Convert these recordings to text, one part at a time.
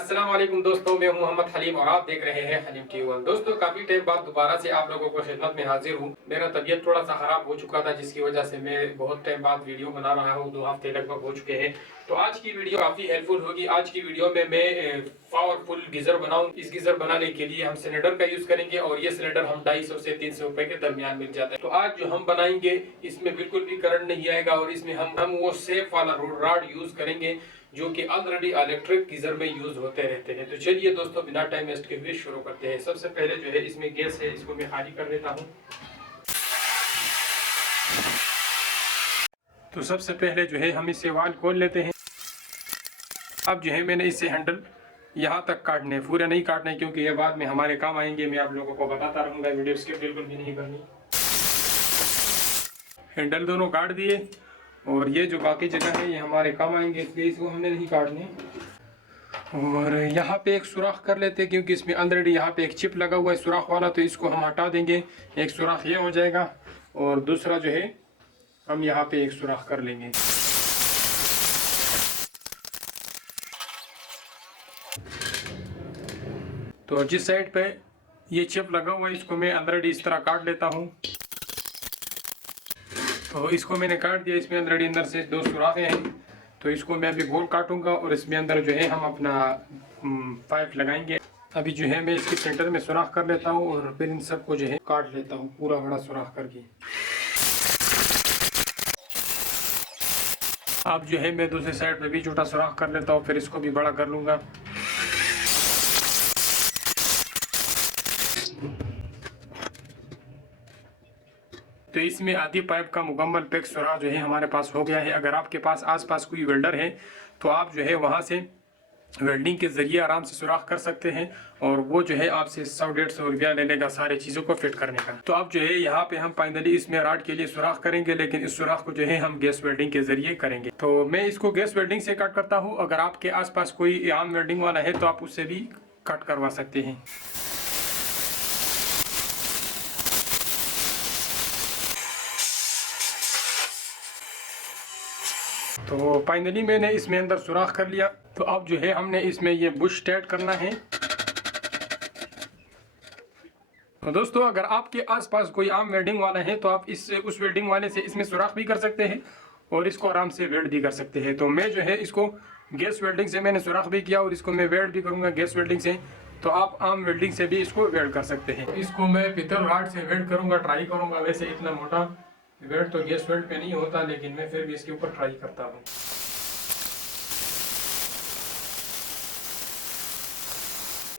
अस्सलाम वालेकुम दोस्तों, मैं हूं मोहम्मद हलीम और आप देख रहे हैं हलीम टी1। दोस्तों, काफ़ी टाइम बाद दोबारा से आप लोगों को खिदमत में हाजिर हूं। मेरा तबीयत थोड़ा सा ख़राब हो चुका था, जिसकी वजह से मैं बहुत टाइम बाद वीडियो बना रहा हूं। 2 हफ्ते लगभग हो चुके हैं। तो आज की वीडियो काफ़ी हेल्पफुल होगी। आज की वीडियो में मैं पावरफुल गीज़र बनाऊँ। इस गीज़र बनाने के लिए हम सिलेंडर का यूज़ करेंगे और ये सिलेंडर हम 250 से 300 रुपए के दरमियान मिल जाता है। तो आज जो हम बनाएंगे इसमें बिल्कुल भी करंट नहीं आएगा और इसमें हम वो सेफ वाला रॉड यूज़ करेंगे जो कि ऑलरेडी इलेक्ट्रिक गीजर में यूज होते रहते हैं। तो चलिए दोस्तों, बिना टाइम वेस्ट के हुए शुरू करते हैं। सबसे पहले जो है इसमें गैस है, इसको मैं खाली कर देता हूं। तो सबसे पहले जो है हम इससे वाल खोल लेते हैं। अब जो है मैंने इससे हैंडल यहाँ तक काटने, पूरे नहीं काटने क्योंकि ये बाद में हमारे काम आएंगे। मैं आप लोगों को बताता रहूँगा, वीडियो स्किप बिल्कुल भी नहीं करनी। हैंडल दोनों काट दिए और ये जो बाकी जगह है ये हमारे काम आएंगे, इसलिए इसको हमने नहीं काटने। और यहाँ पे एक सुराख कर लेते हैं क्योंकि इसमें ऑलरेडी यहाँ पे एक चिप लगा हुआ है सुराख वाला, तो इसको हम हटा देंगे। एक सुराख ये हो जाएगा और दूसरा जो है हम यहाँ पे एक सुराख कर लेंगे। तो जिस साइड पे ये चिप लगा हुआ है इसको मैं ऑलरेडी इस तरह काट लेता हूँ। तो इसको मैंने काट दिया। इसमें ऑलरेडी अंदर से 2 सुराखें हैं, तो इसको मैं अभी गोल काटूंगा और इसमें अंदर जो है हम अपना पाइप लगाएंगे। अभी जो है मैं इसके सेंटर में सुराख कर लेता हूँ और फिर इन सबको जो है काट लेता हूँ पूरा बड़ा सुराख करके। अब जो है मैं दूसरे साइड पे भी छोटा सुराख कर लेता हूँ, फिर इसको भी बड़ा कर लूँगा। तो इसमें आधी पाइप का मुकम्मल पैक सुराख जो है हमारे पास हो गया है। अगर आपके पास आसपास कोई वेल्डर है तो आप जो है वहाँ से वेल्डिंग के ज़रिए आराम से सुराख कर सकते हैं और वो जो है आपसे 100-150 रुपया ले लेगा सारे चीज़ों को फिट करने का। तो अब जो है यहाँ पे हम फाइनली इसमें राड के लिए सुराख करेंगे, लेकिन इस सुराख को जो है हम गैस वेल्डिंग के ज़रिए करेंगे। तो मैं इसको गैस वेल्डिंग से कट करता हूँ। अगर आपके आसपास कोई आम वेल्डिंग वाला है तो आप उससे भी कट करवा सकते हैं। तो फाइनली मैंने इसमें अंदर सुराख कर लिया। तो अब जो है हमने इसमें ये बुश टाइट करना है। तो दोस्तों, अगर आपके आसपास कोई आम वेल्डिंग वाला है तो आप उस वेल्डिंग वाले से इसमें सुराख भी कर सकते हैं और इसको आराम से वेल्ड भी कर सकते हैं। तो मैं जो है इसको गैस वेल्डिंग से मैंने सुराख भी किया और इसको मैं वेल्ड भी करूँगा गैस वेल्डिंग से। तो आप आम वेल्डिंग से भी इसको वेल्ड कर सकते हैं। इसको मैं पीतल रॉड से वेल्ड करूँगा, ट्राई करूँगा। वैसे इतना मोटा वेल्ड तो गैस वेल्ड पे नहीं होता, लेकिन मैं फिर भी इसके ऊपर ट्राई करता हूँ।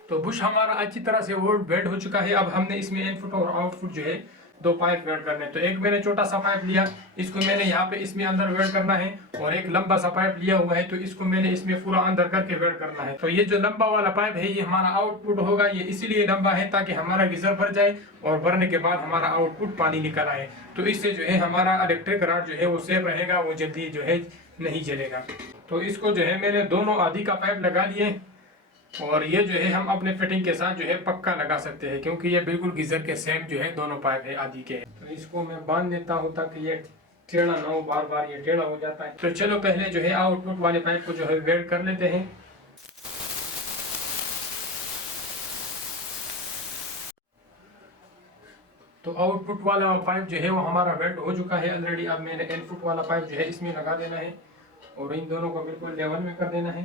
तो बुश हमारा अच्छी तरह से वो वेल्ड हो चुका है। अब हमने इसमें इनपुट और आउटपुट जो है 2 पाइप वेल्ड करने। तो एक मैंने छोटा सा पाइप लिया, इसको मैंने यहाँ पे इसमें अंदर वेल्ड करना है और एक लंबा सा पाइप लिया हुआ है तो इसको मैंने इसमें पूरा अंदर करके वेल्ड करना है। तो ये जो लंबा वाला पाइप है ये हमारा आउटपुट होगा। ये इसीलिए लंबा है ताकि हमारा गीजर भर जाए और भरने के बाद हमारा आउटपुट पानी निकल आए। तो इससे जो है हमारा इलेक्ट्रिक रॉड जो है वो सेफ रहेगा, वो जल्दी जो है नहीं जलेगा। तो इसको जो है मैंने दोनों आधी का पाइप लगा लिए और ये जो है हम अपने फिटिंग के साथ जो है पक्का लगा सकते हैं क्योंकि ये बिल्कुल गीजर के सेम जो है दोनों पाइप है आदि के। तो इसको मैं बांध देता हूँ ताकि ये टेढ़ा ना हो, बार बार ये टेढ़ा हो जाता है। तो चलो पहले जो है आउटपुट वाले पाइप को जो है वेल्ड कर लेते हैं। तो आउटपुट वाला पाइप जो है वो हमारा वेल्ड हो चुका है ऑलरेडी। अब मैंने इनपुट वाला पाइप जो है इसमें लगा देना है और इन दोनों को बिल्कुल लेवल में कर देना है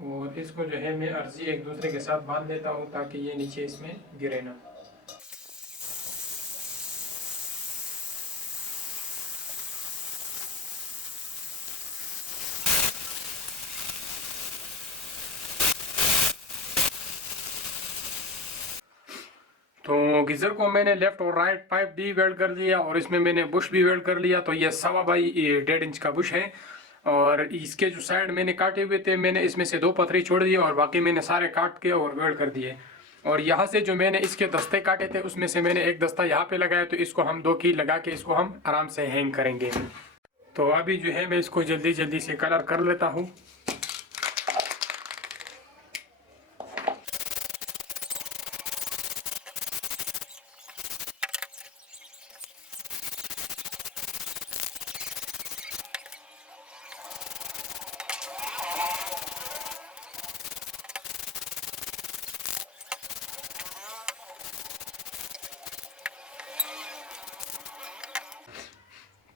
और इसको जो है मैं अर्जी एक दूसरे के साथ बांध देता हूँ ताकि ये नीचे इसमें गिरे ना। तो गीज़र को मैंने लेफ्ट और राइट पाइप भी वेल्ड कर दिया और इसमें मैंने बुश भी वेल्ड कर लिया। तो ये 1.25 इंच का बुश है और इसके जो साइड मैंने काटे हुए थे मैंने इसमें से 2 पथरी छोड़ दिए और बाकी मैंने सारे काट के और वेल्ड कर दिए। और यहाँ से जो मैंने इसके दस्ते काटे थे उसमें से मैंने एक दस्ता यहाँ पे लगाया, तो इसको हम 2 की लगा के इसको हम आराम से हैंग करेंगे। तो अभी जो है मैं इसको जल्दी जल्दी से कलर कर लेता हूँ।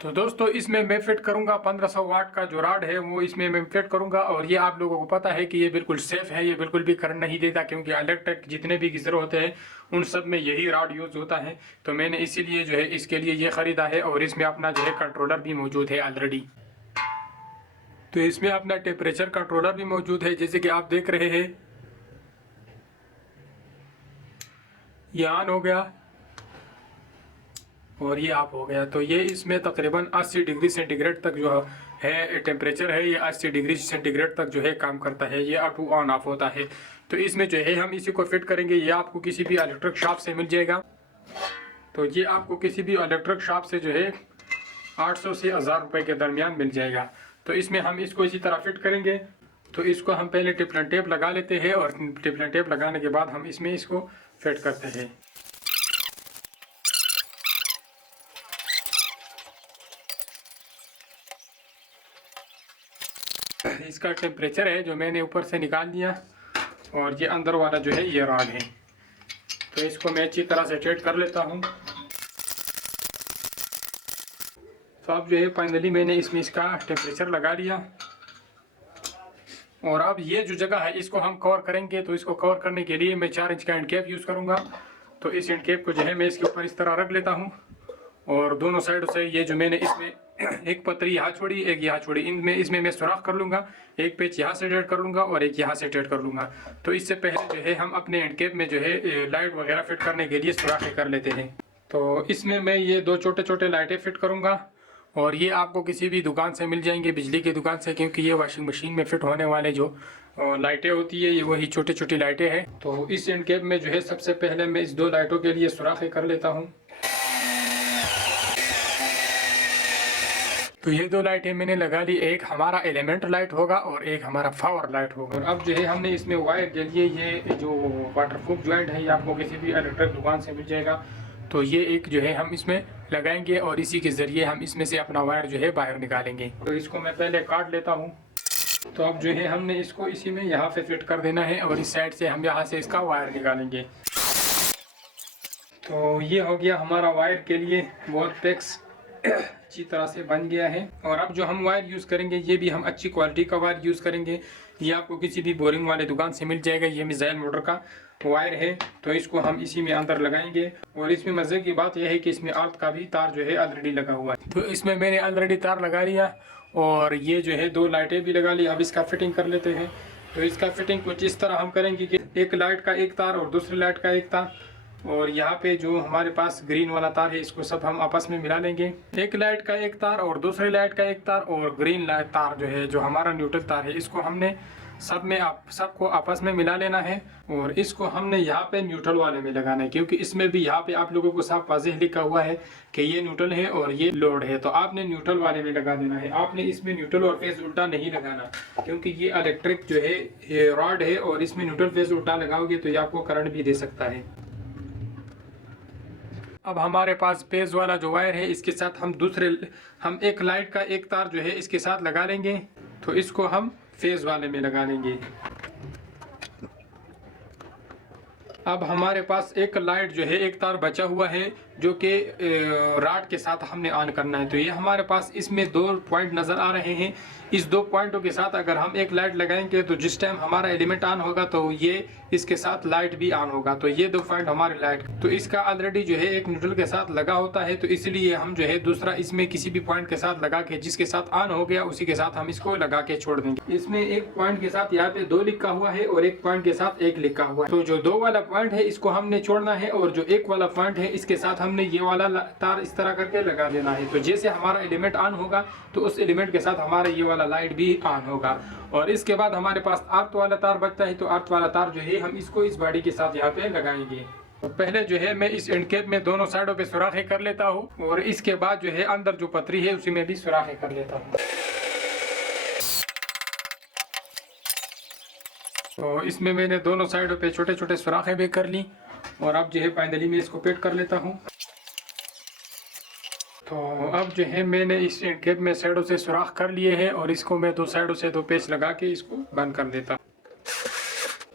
तो दोस्तों इसमें मैं फिट करूंगा 1500 वाट का जो रॉड है वो इसमें मैं फिट करूंगा। और ये आप लोगों को पता है कि ये बिल्कुल सेफ है, ये बिल्कुल भी करंट नहीं देता, क्योंकि इलेक्ट्रिक जितने भी गीजर होते हैं उन सब में यही रॉड यूज होता है। तो मैंने इसीलिए जो है इसके लिए ये खरीदा है। और इसमें अपना जो है कंट्रोलर भी मौजूद है ऑलरेडी। तो इसमें अपना टेम्परेचर कंट्रोलर भी मौजूद है, जैसे कि आप देख रहे हैं ये ऑन हो गया और ये ऑफ हो गया। तो ये इसमें तकरीबन 80 डिग्री सेंटीग्रेड तक जो है टेम्परेचर है, ये 80 डिग्री सेंटीग्रेड तक जो है काम करता है, ये ऑफ ऑन ऑफ होता है। तो इसमें जो है हम इसी को फिट करेंगे। ये आपको किसी भी इलेक्ट्रिक शॉप से मिल जाएगा। तो ये आपको किसी भी इलेक्ट्रिक शॉप से जो है 800 से 1000 रुपये के दरमियान मिल जाएगा। तो इसमें हम इसको इसी तरह फिट करेंगे। तो इसको हम पहले टिफलन टेप लगा लेते हैं और टिफलन टेप लगाने के बाद हम इसमें इसको फिट करते हैं। इसका टेम्परेचर है जो मैंने ऊपर से निकाल दिया और ये अंदर वाला जो है ये रॉड है। तो इसको मैं अच्छी तरह से सेट कर लेता हूँ। तो अब जो है फाइनली मैंने इसमें इसका टेम्परेचर लगा लिया। और अब ये जो जगह है इसको हम कवर करेंगे। तो इसको कवर करने के लिए मैं 4 इंच का एंड कैप यूज़ करूँगा। तो इस एंड कैप को जो है मैं इसके ऊपर इस तरह रख लेता हूँ और दोनों साइडों से ये जो मैंने इसमें एक पतरी यहाँ छोड़ी एक यहाँ छोड़ी, इनमें इसमें मैं सुराख कर लूँगा। एक पेच यहाँ से टाइट कर लूँगा और एक यहाँ से टाइट कर लूँगा। तो इससे पहले जो है हम अपने एंड कैप में जो है लाइट वगैरह फिट करने के लिए सुराखें कर लेते हैं। तो इसमें मैं ये 2 छोटे छोटे लाइटें फिट करूँगा और ये आपको किसी भी दुकान से मिल जाएंगे, बिजली की दुकान से, क्योंकि ये वॉशिंग मशीन में फिट होने वाले जो लाइटें होती है ये वही छोटी छोटी लाइटें हैं। तो इस एंड कैप में जो है सबसे पहले मैं इस 2 लाइटों के लिए सुराखें कर लेता हूँ। तो ये 2 लाइटें मैंने लगा ली, एक हमारा एलिमेंट लाइट होगा और एक हमारा पावर लाइट होगा। और अब जो है हमने इसमें वायर के लिए ये जो वाटरप्रूफ जॉइंट है ये आपको किसी भी इलेक्ट्रिक दुकान से मिल जाएगा। तो ये एक जो है हम इसमें लगाएंगे और इसी के ज़रिए हम इसमें से अपना वायर जो है बाहर निकालेंगे। तो इसको मैं पहले काट लेता हूँ। तो अब जो है हमने इसको इसी में यहाँ पे फिट कर देना है और इस साइड से हम यहाँ से इसका वायर निकालेंगे। तो ये हो गया हमारा वायर के लिए बहुत पैक्स अच्छी तरह से बन गया है। और अब जो हम वायर यूज़ करेंगे ये भी हम अच्छी क्वालिटी का वायर यूज़ करेंगे। ये आपको किसी भी बोरिंग वाले दुकान से मिल जाएगा। ये मिसाइल मोटर का वायर है। तो इसको हम इसी में अंदर लगाएंगे। और इसमें मज़े की बात यह है कि इसमें अर्थ का भी तार जो है ऑलरेडी लगा हुआ है। तो इसमें मैंने ऑलरेडी तार लगा लिया और ये जो है 2 लाइटें भी लगा ली। अब इसका फिटिंग कर लेते हैं। तो इसका फिटिंग कुछ इस तरह हम करेंगे कि एक लाइट का एक तार और दूसरी लाइट का एक तार, और यहाँ पे जो हमारे पास ग्रीन वाला तार है इसको सब हम आपस में मिला लेंगे। एक लाइट का एक तार और दूसरी लाइट का एक तार और ग्रीन लाइट तार जो है जो हमारा न्यूट्रल तार है इसको हमने सबको आपस में मिला लेना है। और इसको हमने यहाँ पे न्यूट्रल वाले में लगाना है, क्योंकि इसमें भी यहाँ पे आप लोगों को साफ वाज़ेह लिखा हुआ है कि ये न्यूट्रल है और ये लोड है। तो आपने न्यूट्रल वाले में लगा देना है। आपने इसमें न्यूट्रल और फेज उल्टा नहीं लगाना, क्योंकि ये इलेक्ट्रिक जो है ये रॉड है और इसमें न्यूट्रल फेज उल्टा लगाओगे तो ये आपको करंट भी दे सकता है। अब हमारे पास पेज वाला जो वायर है इसके साथ हम एक लाइट का एक तार जो है इसके साथ लगा लेंगे। तो इसको हम फेज वाले में लगा लेंगे। अब हमारे पास एक लाइट जो है एक तार बचा हुआ है जो कि रॉड के साथ हमने ऑन करना है। तो ये हमारे पास इसमें 2 पॉइंट नज़र आ रहे हैं। इस 2 पॉइंटों के साथ अगर हम एक लाइट लगाएंगे तो जिस टाइम हमारा एलिमेंट ऑन होगा तो ये इसके साथ लाइट भी ऑन होगा। तो ये 2 पॉइंट हमारे लाइट, तो इसका ऑलरेडी जो है एक न्यूट्रल के साथ लगा होता है। तो इसलिए हम जो है दूसरा इसमें किसी भी पॉइंट के साथ लगा के जिसके साथ ऑन हो गया उसी के साथ हम इसको लगा के छोड़ देंगे। इसमें एक पॉइंट के साथ यहाँ पे 2 लिखा हुआ है और एक पॉइंट के साथ 1 लिखा हुआ है। तो जो 2 वाला पॉइंट है इसको हमने छोड़ना है और जो 1 वाला पॉइंट है इसके साथ हमने ये वाला तार इस तरह करके लगा देना है। तो जैसे हमारा एलिमेंट ऑन होगा तो उस एलिमेंट के साथ हमारा ये वाला लाइट भी ऑन होगा। और इसके बाद हमारे पास अर्थ वाला तार बचता है। तो अर्थ वाला तार जो है हम इसको इस बॉडी के साथ यहाँ पे लगाएंगे। तो पहले जो है मैं इस एंड कैप में दोनों साइडों पे सुराखें कर लेता हूँ और इसके बाद जो है अंदर जो पतरी है उसी में भी सुराखें कर लेता हूँ। तो इसमें मैंने दोनों साइडों पे छोटे छोटे सुराखें भी कर ली और अब जो है फाइनली मैं इसको पेट कर लेता हूँ। तो अब जो है मैंने इस एंड कैप में साइडों से सुराख कर लिए हैं और इसको मैं 2 साइडों से 2 पेच लगा के इसको बंद कर देता हूँ।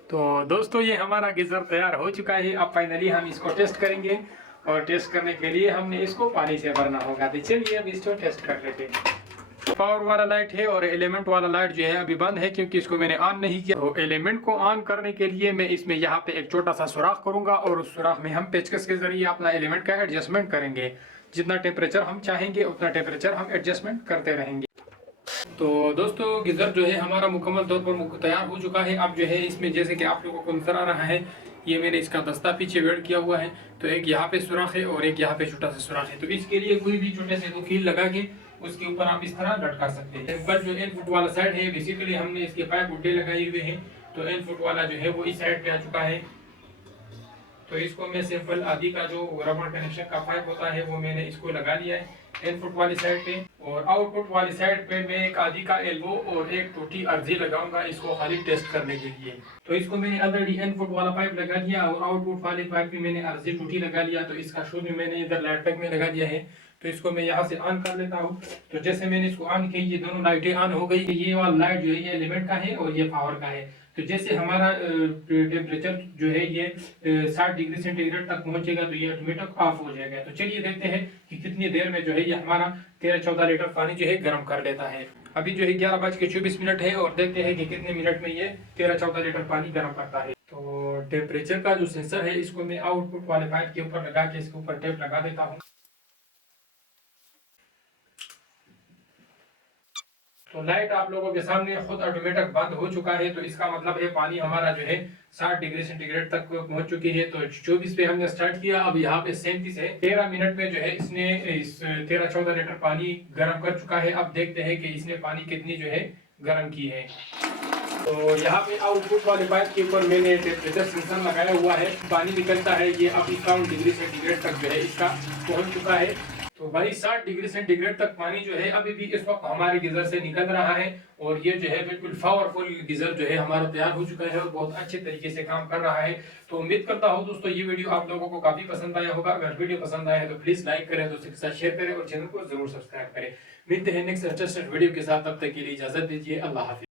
तो दोस्तों ये हमारा गीज़र तैयार हो चुका है। अब फाइनली हम इसको टेस्ट करेंगे और टेस्ट करने के लिए हमने इसको पानी से भरना होगा। तो चलिए अब इसको टेस्ट कर लेते हैं। पावर वाला लाइट है और एलिमेंट वाला लाइट जो है अभी बंद है, क्योंकि इसको मैंने ऑन नहीं किया। तो एलिमेंट को ऑन करने के लिए मैं इसमें यहाँ पे एक छोटा सा सुराख करूंगा और उस सुराख में हम पेचकस के जरिए अपना एलिमेंट का एडजस्टमेंट करेंगे। जितना टेम्परेचर हम चाहेंगे उतना टेम्परेचर हम एडजस्टमेंट करते रहेंगे। तो दोस्तों गीजर जो है हमारा मुकम्मल तौर पर तैयार हो चुका है। अब जो है इसमें जैसे कि आप लोगों को नजर आ रहा है, ये मैंने इसका दस्ता पीछे वेल्ड किया हुआ है। तो एक यहाँ पे सुराख है और एक यहाँ पे छोटा सा सुराख है। तो इसके लिए कोई भी छोटे से कील लगा के उसके ऊपर आप इस तरह लटका सकते हैं। ऊपर जो इनपुट वाला साइड है बेसिकली हमने इसके पाइप गुड्डे लगाए हुए हैं। तो इनपुट वाला जो है वो इस साइड पे आ चुका है। तो इसको मैं सिंपल आदि का जो रबर कनेक्शन का पाइप होता है वो मैंने इसको लगा लिया है इनपुट वाली साइड पे। और आउटपुट वाली साइड पे मैं एक आदि का एल्बो और एक टूटी अर्जी लगाऊंगा इसको खाली टेस्ट करने के लिए। तो इसको मैंने ऑलरेडी इनपुट वाला पाइप लगा दिया और आउटपुट वाले पाइप में मैंने अर्जी टूटी लगा लिया। तो इसका शू भी मैंने इधर लाइट पैक में लगा दिया है। तो इसको मैं यहाँ से ऑन कर लेता हूँ। तो जैसे मैंने इसको ऑन किया ये दोनों लाइटें ऑन हो गई। ये वाला लाइट जो है ये एलिमेंट का है और ये पावर का है। तो जैसे हमारा टेम्परेचर जो है ये 60 डिग्री सेंटीग्रेड तक पहुंचेगा तो ये ऑटोमेटिक ऑफ हो जाएगा। तो चलिए देखते हैं कि कितनी देर में जो है ये हमारा 13-14 लीटर पानी जो है गर्म कर लेता है। अभी जो है 11:24 है और देखते हैं कि कितने मिनट में ये 13-14 लीटर पानी गर्म करता है। तो टेम्परेचर का जो सेंसर है इसको मैं आउटपुट वाले पाइप के ऊपर लगा के इसके ऊपर टेप लगा देता हूँ। तो लाइट आप लोगों के सामने खुद ऑटोमेटिक बंद हो चुका है। तो इसका मतलब है पानी हमारा जो है 60 डिग्री सेंटीग्रेड तक पहुंच चुकी है। तो 24 पे हमने स्टार्ट किया, अब यहाँ पे 37 है। 13 मिनट में जो है इसने इस 13-14 लीटर पानी गर्म कर चुका है। अब देखते हैं कि इसने पानी कितनी जो है गर्म की है। तो यहाँ पे आउटपुट वाले पाइप के ऊपर मैंने टेम्परेचर सेंसर लगाया हुआ है। पानी निकलता है ये अब 51 डिग्री सेंटीग्रेड तक जो है इसका पहुंच चुका है। तो भाई 60 डिग्री सेंटीग्रेड तक पानी जो है अभी भी इस वक्त हमारे गीजर से निकल रहा है। और ये जो है बिल्कुल पावरफुल गीजर जो है हमारा तैयार हो चुका है और बहुत अच्छे तरीके से काम कर रहा है। तो उम्मीद करता हूँ दोस्तों ये वीडियो आप लोगों को काफी पसंद आया होगा। अगर वीडियो पसंद आया है तो प्लीज लाइक करें, दोस्तों के साथ शेयर करें और चैनल को जरूर सब्सक्राइब करें। मिलते हैं नेक्स्ट इंटरेस्टिंग वीडियो के साथ, तब तक के लिए इजाजत दीजिए। अल्लाह हाफिज।